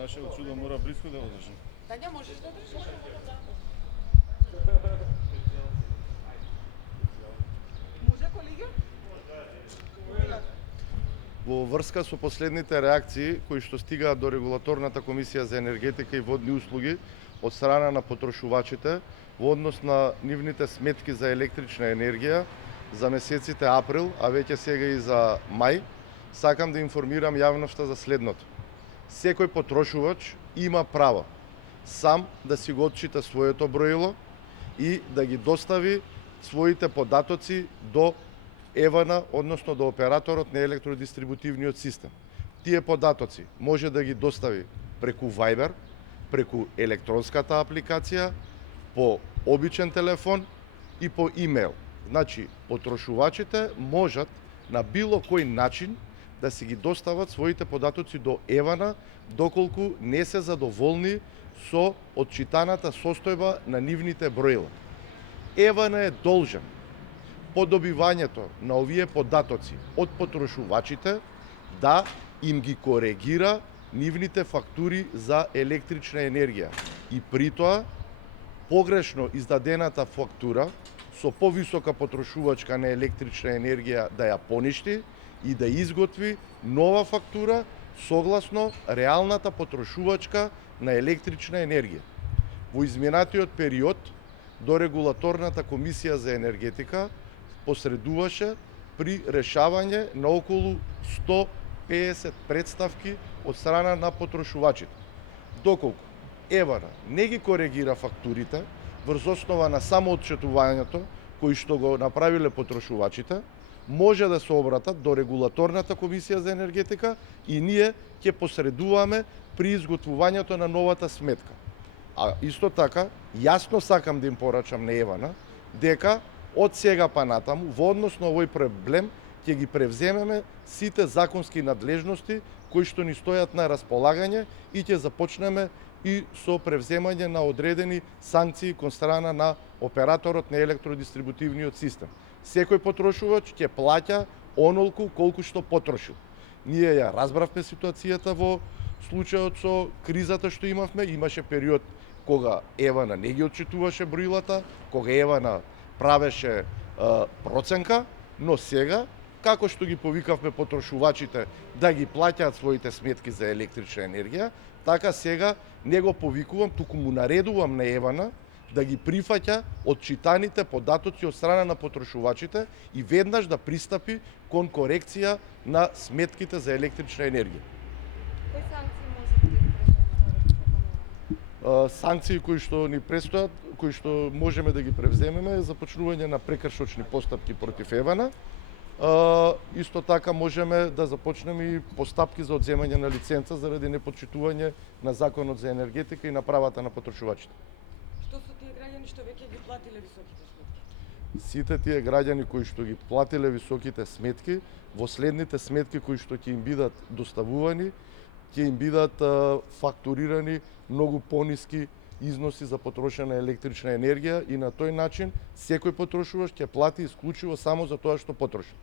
нашето чудо мора близко да го држи. Тања, можеш да држиш? Може, колеги? Во врска со последните реакции кои што стигаат до Регулаторната комисија за енергетика и водни услуги од страна на потрошувачите во однос на нивните сметки за електрична енергија за месеците април, а веќе сега и за мај, сакам да информирам јавноста за следното. Секој потрошувач има право сам да си го отчита своето броило и да ги достави своите податоци до ЕВН, односно до операторот на електродистрибутивниот систем. Тие податоци може да ги достави преку Viber, преку електронската апликација, по обичен телефон и по имейл. Значи, потрошувачите можат на било кој начин да си ги достават своите податоци до ЕВН, доколку не се задоволни со отчитаната состојба на нивните броила. ЕВН е должен по добивањето на овие податоци од потрошувачите да им ги коригира нивните фактури за електрична енергија и при тоа погрешно издадената фактура со повисока потрошувачка на електрична енергија да ја поништи и да изготви нова фактура согласно реалната потрошувачка на електрична енергија. Во изминатиот период до Регулаторната комисија за енергетика посредуваше при решавање на околу 150 представки од страна на потрошувачите. Доколку ЕВН не ги коригира фактурите врз основа на самоотчетувањето кои што го направиле потрошувачите, може да се обратат до Регулаторната комисија за енергетика и ние ќе посредуваме при изготвувањето на новата сметка. А исто така, јасно сакам да им порачам на ЕВН дека од сега па натаму, во однос на овој проблем, ќе ги превземеме сите законски надлежности кои што ни стојат на располагање и ќе започнеме и со превземање на одредени санкции кон страна на операторот на електродистрибутивниот систем. Секој потрошувач ќе плаќа онолку колку што потрошил. Ние ја разбравме ситуацијата во случајот со кризата што имавме, имаше период кога ЕВН не ги отчитуваше броилата, кога ЕВН правеше проценка, но сега, како што ги повикавме потрошувачите да ги плаќаат своите сметки за електрична енергија, така сега не го повикувам, туку му наредувам на ЕВН да ги прифаќа отчитаните податоци од страна на потрошувачите и веднаш да пристапи кон корекција на сметките за електрична енергија. Кои санкции може да ги превземете? Санкции кои што ни престојат, кои што можеме да ги превземеме е започнување на прекршочни постапки против ЕВН. Исто така можеме да започнеме и постапки за одземање на лиценца заради непотчитување на Законот за енергетика и на правата на потрошувачите. Што со тие граѓани што веќе ги платиле високите сметки? Сите тие граѓани кои што ги платиле високите сметки, во следните сметки кои што ќе им бидат доставувани, ќе им бидат фактурирани многу пониски износи за потрошена електрична енергија и на тој начин секој потрошувач ќе плати исклучиво само за тоа што потроши.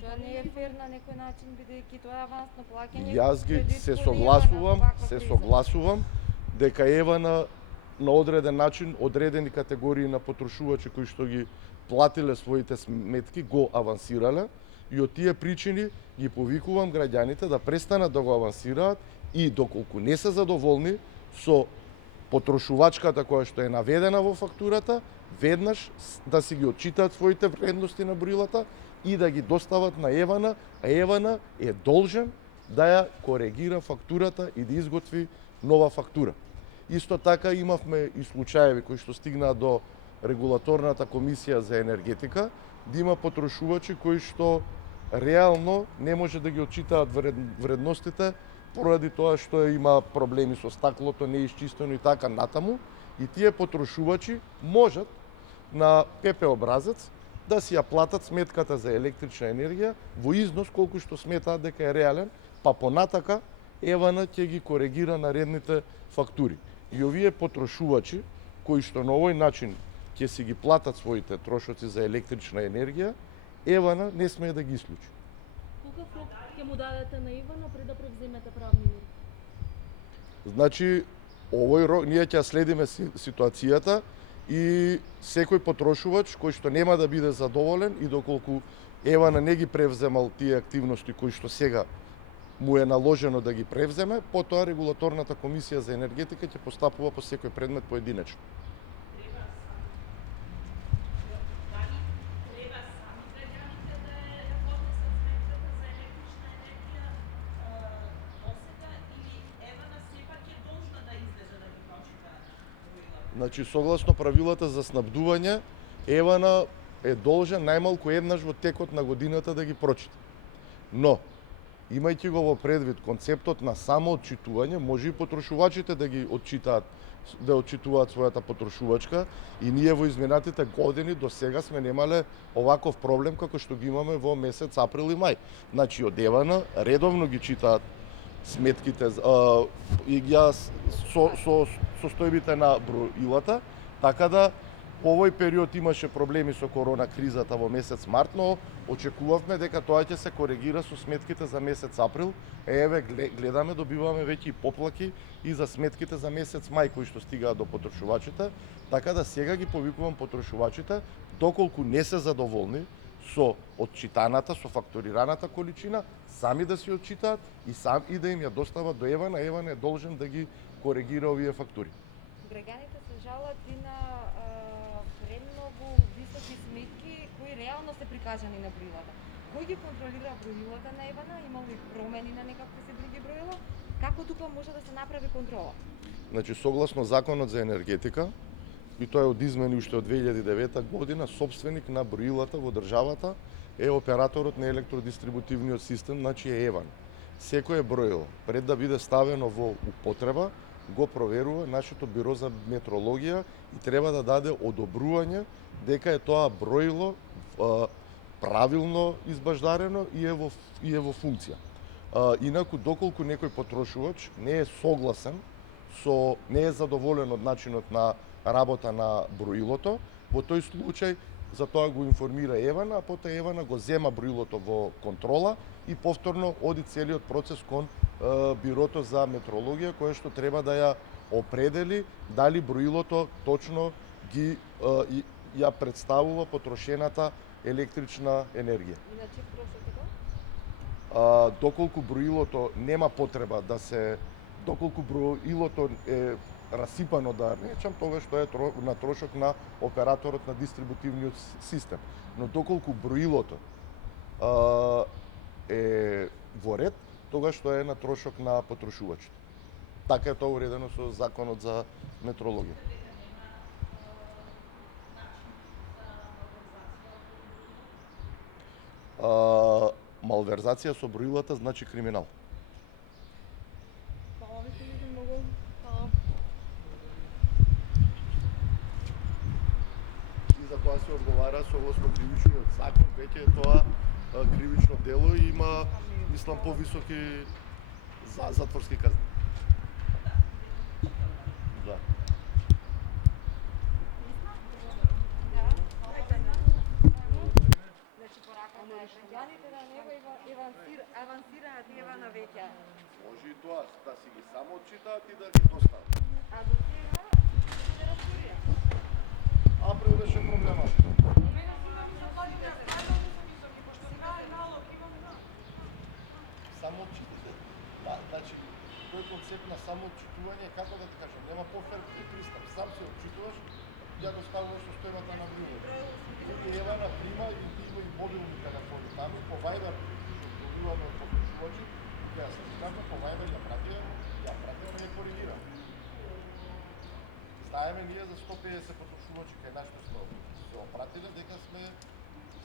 Тоа не е фер на некој начин, бидејќи тоа е авансно плаќање. Јас ги кредит се по согласувам, неа на ваква се криза. согласувам дека ЕВН на одреден начин одредени категории на потрошувачи кои што ги платиле своите сметки го авансирале и од тие причини ги повикувам граѓаните да престанат да го авансираат и доколку не се задоволни со потрошувачката која што е наведена во фактурата, веднаш да си ги отчитаат своите вредности на броилата и да ги достават на ЕВН, а ЕВН е должен да ја коригира фактурата и да изготви нова фактура. Исто така имавме и случаеви кои што стигнаа до Регулаторната комисија за енергетика, да има потрошувачи кои што реално не може да ги отчитаат вредностите поради тоа што има проблеми со стаклото, не е исчистено и така натаму, и тие потрошувачи можат на ПП образец да си ја платат сметката за електрична енергија во износ колку што сметаат дека е реален, па понатака ЕВН ќе ги коригира наредните фактури. И овие потрошувачи кои што на овој начин ќе си ги платат своите трошоци за електрична енергија, ЕВН не смее да ги исклучи. Колкав рок ќе му дадете на Ивано пред да превземете правни мерки? Значи, овој рок ние ќе следиме ситуацијата и секој потрошувач кој што нема да биде задоволен и доколку Евана не ги превземал тие активности кои што сега му е наложено да ги превземе, потоа регулаторната комисија за енергетика ќе постапува по секој предмет поединечно. Значи, согласно правилата за снабдување, Евана е должен најмалку еднаш во текот на годината да ги прочита. Но, имајќи го во предвид концептот на самоотчитување, може и потрошувачите да ги отчитаат, да отчитуваат својата потрошувачка и ние во изминатите години до сега сме немале оваков проблем како што ги имаме во месец април и мај. Значи, од Евана редовно ги читаат сметките и ја со состојбите на броилата, така да по овој период имаше проблеми со корона кризата во месец март, но очекувавме дека тоа ќе се коригира со сметките за месец април. Еве гледаме, добиваме веќе и поплаки и за сметките за месец мај кои што стигаат до потрошувачите, така да сега ги повикувам потрошувачите доколку не се задоволни со отчитаната, со фактурираната количина, сами да си отчитаат и да им ја достават до Евана. Евана е должен да ги коригира овие фактури. Граѓаните се жалат и на премногу високи сметки кои реално се прикажани на броилата. Кој ги контролира броилата на Евана? Има ли промени на некакви се други броила? Како тука може да се направи контрола? Значи, согласно Законот за енергетика, и тоа е од измени уште од 2009 година, собственик на броилата во државата е операторот на електродистрибутивниот систем, значи е Еван. Секое броило, пред да биде ставено во употреба, го проверува нашето биро за метрологија и треба да даде одобрување дека е тоа броило правилно избаждарено и е во функција. Инаку, доколку некој потрошувач не е согласен не е задоволен од начинот на работа на броилото, во тој случај за тоа го информира Евана, а потоа Евана го зема броилото во контрола и повторно оди целиот процес кон бирото за метрологија, кое што треба да ја определи дали броилото точно ја представува потрошената електрична енергија. Иначе прошете Доколку броилото нема потреба да се, доколку броилото е расипано, да речам, тогаш тоа е на трошок на операторот на дистрибутивниот систем. Но доколку броилото е во ред, тогаш тоа е на трошок на потрошувачите. Така е тоа уредено со Законот за метрологија. Малверзација со броилата значи криминал. Фала ви се многу. Фала. И за тоа се одговара согласно кривичниот закон, веќе е тоа кривично дело и има, мислам, повисоки затворски казни. Да. Значи пораката е граѓаните да не го авансираат Евана веќе. Може и тоа, да си ги само отчитаат и да ги достават. А до сега се разкрија. Април беше проблемот. Само отчитате. Да, значи, тој концепт на самоотчитување, како да ти кажам, нема пофер пристап. Сам се отчитуваш, ја доставуваш состојбата на броилото. Тука Евана прима и ти има и мобилни телефони таму, по Viber, што добиваме од потрошувачи, ја се кажа, по Viber ја пратија, да ја коригира. Знаеме ние за 150 потрошувачи кај нашите сме се опратиле, дека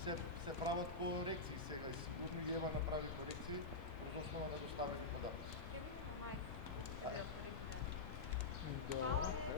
се прават корекции сега и сигурно и Ева направи корекции врз основа на доставени податоци.